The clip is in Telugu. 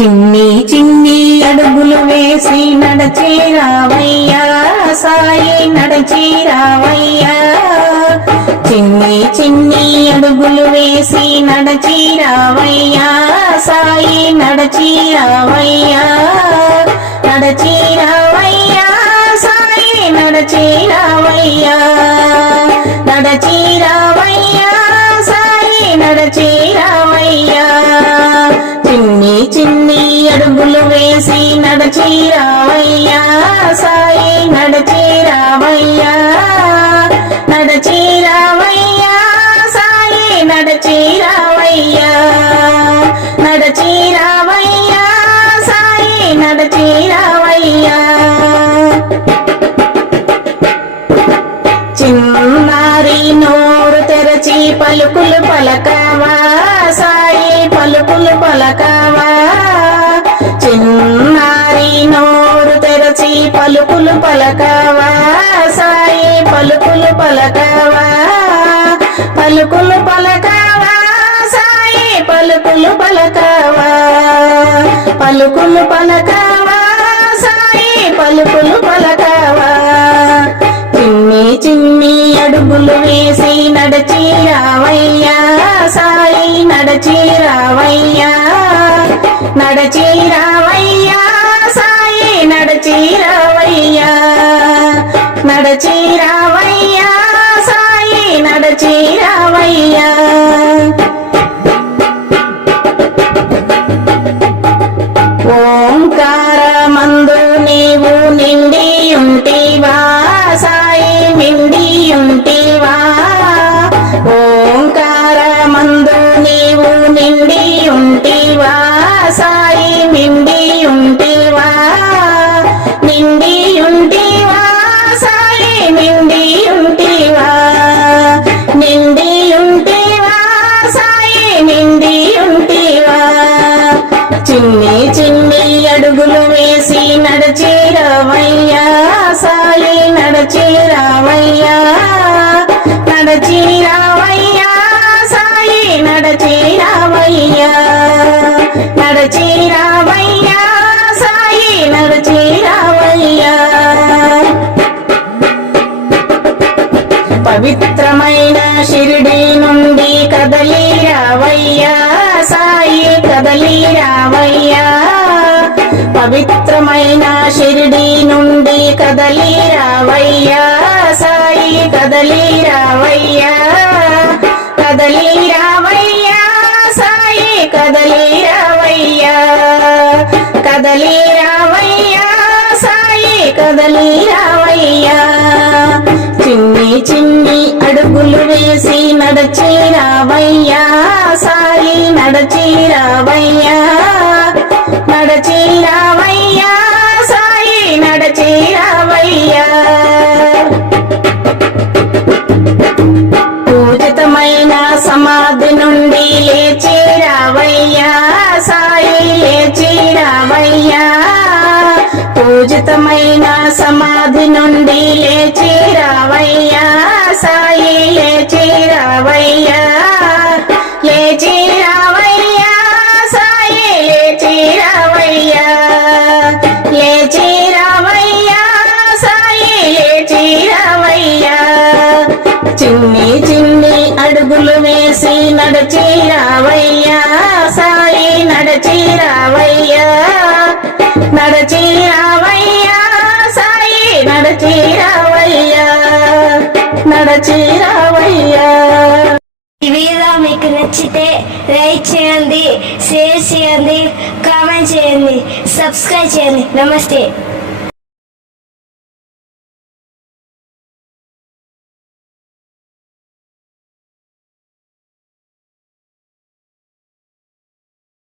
చిన్ని చిన్ని అడుగులు వేసి నడచేరావయ్యా సాయి నడచేరావయ్యా. చిన్ని చిన్ని అడుగులు వేసి నడచేరావయ్యా సాయి నడచేరావయ్యా. నడచేరావయ్యా సాయి నడచేరావయ్యా. నడచేరావయ్యా సాయి నడచే నడచేరావయ్యా నడచేరావయ్యా సాయి నడచేరావయ్యా. చిన్నారి నోరు తెరచి పలుకులు పలకవా సాయి పలుకులు పలకవా. చిన్నారి నోరు తెరచి పలుకులు పలకవా సాయి పలుకులు పలకవా. పలుకులు పలకవా పలుకులు పలకవా? పలుకులు పలకవా? సాయి పలుకులు పలకవా? చిన్ని చిన్ని అడుగులు వేసి నడచీరావయ్యా సాయి నడచీరావయ్యా నడచి చిన్ని చిన్ని అడుగులు వేసి నడచేరావయ్యా సాయి నడచేరావయ్యా నడచేరావయ్యా సాయి నడచేరావయ్యా నడచేరావయ్యా సాయి నడచేరావయ్యా. పవిత్రమైన షిరిడి నుండి కదలి పవిత్రమైన షిరిడి నుండి కదలి రావయ్యా సాయి కదలి రావయ్యా కదలి రావయ్యా సాయి కదలి రావయ్యా కదలి రావయ్యా సాయి కదలి రావయ్యా. చిన్ని చిన్ని అడుగులు వేసి నడచేరావయ్యా సాయి నడచేరావయ్యా నడచేరావయ్యా సాయి నడచేరావయ్యా. పూజితమైన సమాధి నుండి లేచేరావయ్యా సాయి లేచేరావయ్యా. పూజితమైన సమాధి నుండి లేచేరావయ్యా. వేసి నడచేరావయ్యా సాయి నడచేరావయ్యా నడచేరావయ్యా సాయి నడచేరావయ్యా నడచేరావయ్యా ఈ వీడియో మీకు నచ్చితే లైక్ చేయండి షేర్ చేయండి కామెంట్ చేయండి సబ్స్క్రైబ్ చేయండి. నమస్తే.